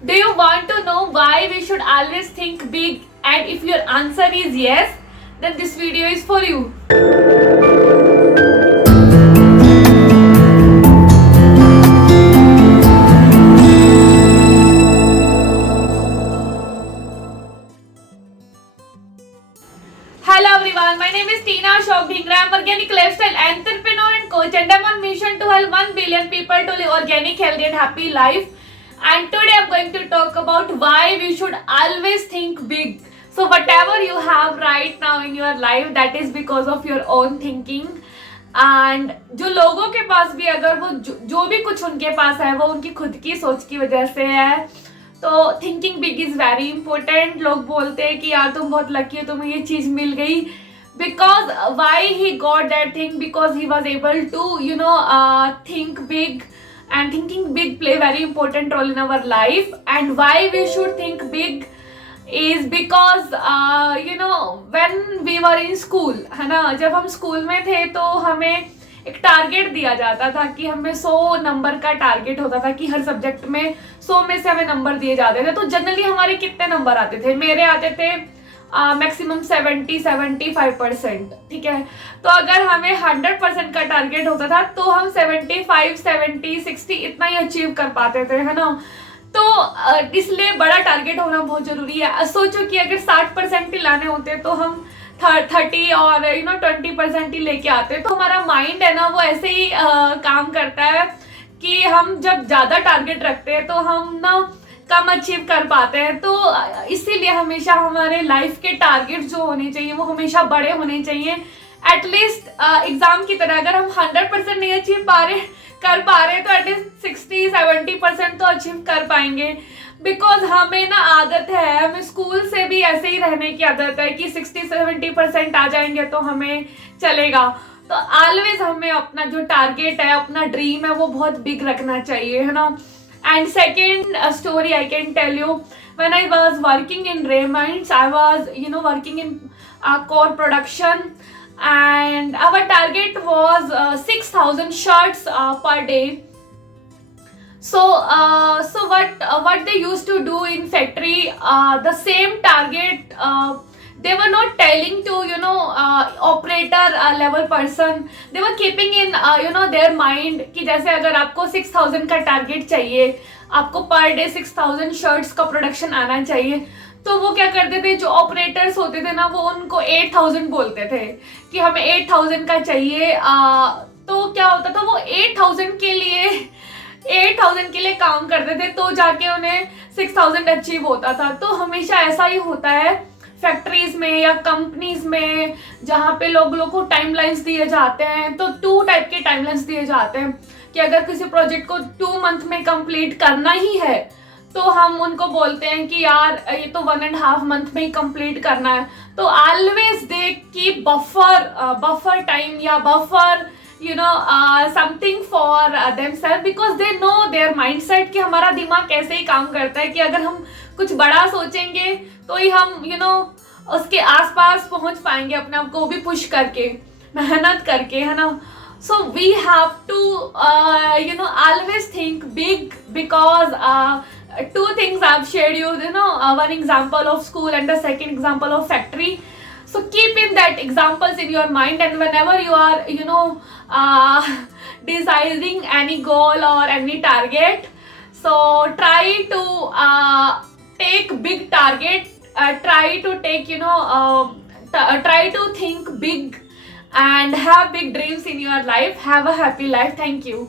Do you want to know why we should always think big? And if your answer is yes, then this video is for you. Hello everyone, my name is Tina Ashok Dhingra. I'm organic lifestyle entrepreneur and coach, and I'm on mission to help 1 billion people to live organic, healthy and happy life. And today I'm going to talk about why we should always think big. So whatever you have right now in your life, that is because of your own thinking. And जो लोगों के पास भी अगर वो जो भी कुछ उनके पास है वो उनकी खुद की सोच की वजह से है. तो thinking big is very important. लोग बोलते हैं कि यार तुम बहुत लकी हो, तुम्हें ये चीज मिल गई. Because why he got that thing? Because he was able to think big. And thinking big play very important role in our life. And why we should think big is because when we were in school, है ना, जब हम school में थे तो हमें एक target दिया जाता था कि हमें 100 नंबर का टारगेट होता था कि हर सब्जेक्ट में 100 में से हमें नंबर दिए जाते थे. तो जनरली हमारे कितने नंबर आते थे? मेरे आते थे मैक्सिमम 70-75%. ठीक है. तो अगर हमें 100% का टारगेट होता था तो हम 75, 70, 60 इतना ही अचीव कर पाते थे, है ना. तो इसलिए बड़ा टारगेट होना बहुत जरूरी है. सोचो कि अगर 60% ही लाने होते तो हम 30 और 20% ही लेके आते. तो हमारा माइंड है ना वो ऐसे ही काम करता है कि हम जब ज्यादा टारगेट रखते हैं तो हम ना कम अचीव कर पाते हैं. तो इसीलिए हमेशा हमारे लाइफ के टारगेट जो होने चाहिए वो हमेशा बड़े होने चाहिए. एटलीस्ट एग्जाम की तरह अगर हम 100% नहीं अचीव कर पा रहे तो एटलीस्ट 60-70% तो अचीव कर पाएंगे. बिकॉज हमें ना आदत है, हमें स्कूल से भी ऐसे ही रहने की आदत है कि 60-70% आ जाएंगे तो हमें चलेगा. तो ऑलवेज हमें अपना जो टारगेट है, अपना ड्रीम है वो बहुत बिग रखना चाहिए, है ना. And second story I can tell you, when I was working in Raymonds, I was working in core production, and our target was 6,000 shirts per day. So what they used to do in factory, the same target they were not telling to operator level person. They were keeping in their mind कि जैसे अगर आपको 6,000 का target चाहिए, आपको per day 6,000 shirts का production आना चाहिए, तो वो क्या करते थे, जो ऑपरेटर्स होते थे ना वो उनको 8,000 बोलते थे कि हमें 8,000 का चाहिए. तो क्या होता था, वो 8,000 के लिए काम करते थे तो जाके उन्हें 6,000 अचीव होता था. तो हमेशा ऐसा ही होता है फैक्ट्रीज में या कंपनीज में जहाँ पे लोगों को टाइमलाइंस दिए जाते हैं. तो 2 टाइप के टाइमलाइंस दिए जाते हैं कि अगर किसी प्रोजेक्ट को 2 मंथ में कंप्लीट करना ही है तो हम उनको बोलते हैं कि यार ये तो 1.5 मंथ में ही कंप्लीट करना है. तो always they keep buffer time या buffer something for themselves, because they know their mindset कि हमारा दिमाग कैसे ही काम करता है कि अगर हम कुछ बड़ा सोचेंगे तो ही हम उसके आसपास पहुंच पाएंगे, अपने आप को भी पुश करके, मेहनत करके, है ना. So we have to always think big, because 2 things I've shared you, one example of school and the second example of factory. So keep in that examples in your mind, and whenever you are desiring any goal or any target, so try to take big target, try to take try to think big and have big dreams in your life. Have a happy life. Thank you.